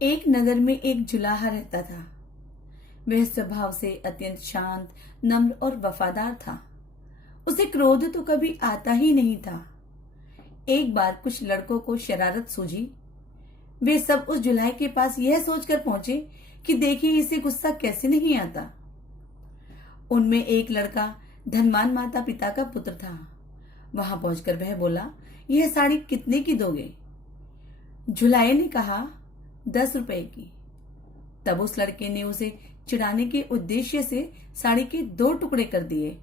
एक नगर में एक जुलाहा रहता था। वह स्वभाव से अत्यंत शांत, नम्र और वफादार था। उसे क्रोध तो कभी आता ही नहीं था। एक बार कुछ लड़कों को शरारत सूझी। वे सब उस जुलाहे के पास यह सोचकर पहुंचे कि देखिए इसे गुस्सा कैसे नहीं आता। उनमें एक लड़का धनवान माता पिता का पुत्र था। वहां पहुंचकर वह बोला, यह साड़ी कितने की दोगे? जुलाहे ने कहा, 10 रुपए की। तब उस लड़के ने उसे चिढ़ाने के उद्देश्य से साड़ी के 2 टुकड़े कर दिए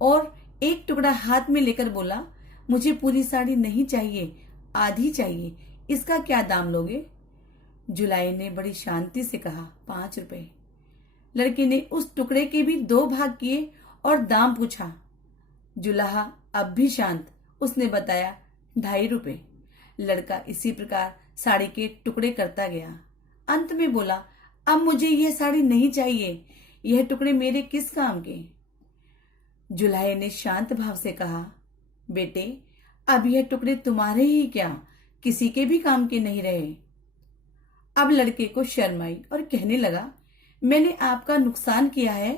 और एक टुकड़ा हाथ में लेकर बोला, मुझे पूरी साड़ी नहीं चाहिए, आधी चाहिए। इसका क्या दाम लोगे? जुलाई ने बड़ी शांति से कहा, 5 रुपए। लड़के ने उस टुकड़े के भी 2 भाग किए और दाम पूछा। जुलाहा अब भी शांत, उसने बताया, 2.5 रुपए। लड़का इसी प्रकार साड़ी के टुकड़े करता गया। अंत में बोला, अब मुझे यह साड़ी नहीं चाहिए, यह टुकड़े मेरे किस काम के? जुलाहे ने शांत भाव से कहा, बेटे, अब यह टुकड़े तुम्हारे ही क्या, किसी के भी काम के नहीं रहे। अब लड़के को शर्म आई और कहने लगा, मैंने आपका नुकसान किया है,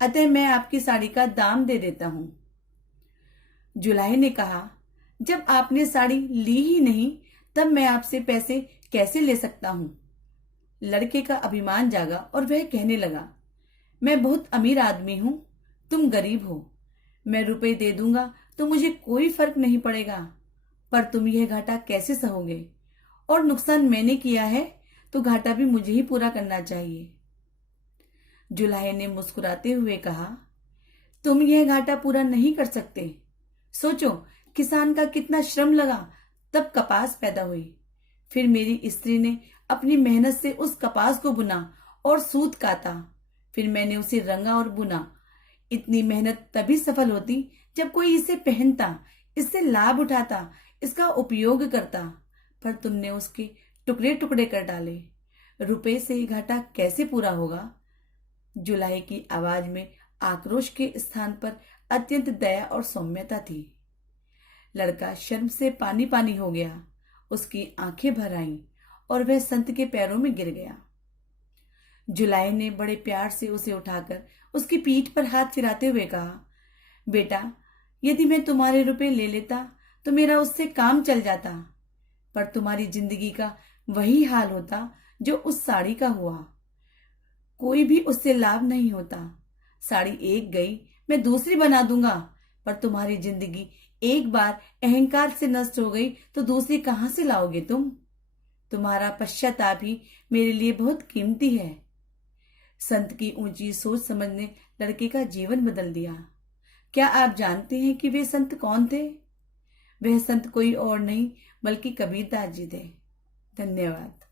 अतः मैं आपकी साड़ी का दाम दे देता हूं। जुलाहे ने कहा, जब आपने साड़ी ली ही नहीं तब मैं आपसे पैसे कैसे ले सकता हूं? लड़के का अभिमान जागा और वह कहने लगा, मैं बहुत अमीर आदमी हूं, तुम गरीब हो। मैं रुपए दे दूंगा तो मुझे कोई फर्क नहीं पड़ेगा, पर तुम यह घाटा कैसे सहोगे? और नुकसान मैंने किया है तो घाटा भी मुझे ही पूरा करना चाहिए। जुलाहे ने मुस्कुराते हुए कहा, तुम यह घाटा पूरा नहीं कर सकते। सोचो, किसान का कितना श्रम लगा तब कपास पैदा हुई। फिर मेरी स्त्री ने अपनी मेहनत से उस कपास को बुना और सूत काता। फिर मैंने उसे रंगा और बुना। इतनी मेहनत तभी सफल होती जब कोई इसे पहनता, इससे लाभ उठाता, इसका उपयोग करता। पर तुमने उसके टुकड़े टुकड़े कर डाले। रुपए से घाटा कैसे पूरा होगा? जुलाई की आवाज में आक्रोश के स्थान पर अत्यंत दया और सौम्यता थी। लड़का शर्म से पानी पानी हो गया। उसकी आंखें भर आईं और वह संत के पैरों में गिर गया। जुलाई ने बड़े प्यार से उसे उठाकर उसकी पीठ पर हाथ फिराते हुए कहा, बेटा, यदि मैं तुम्हारे रुपए ले लेता तो मेरा उससे काम चल जाता, पर तुम्हारी जिंदगी का वही हाल होता जो उस साड़ी का हुआ। कोई भी उससे लाभ नहीं होता। साड़ी एक गई, मैं दूसरी बना दूंगा, पर तुम्हारी जिंदगी एक बार अहंकार से नष्ट हो गई तो दूसरी कहां से लाओगे तुम? तुम्हारा पश्चाताप ही मेरे लिए बहुत कीमती है। संत की ऊंची सोच समझ ने लड़के का जीवन बदल दिया। क्या आप जानते हैं कि वे संत कौन थे? वह संत कोई और नहीं बल्कि कबीरदास जी थे। धन्यवाद।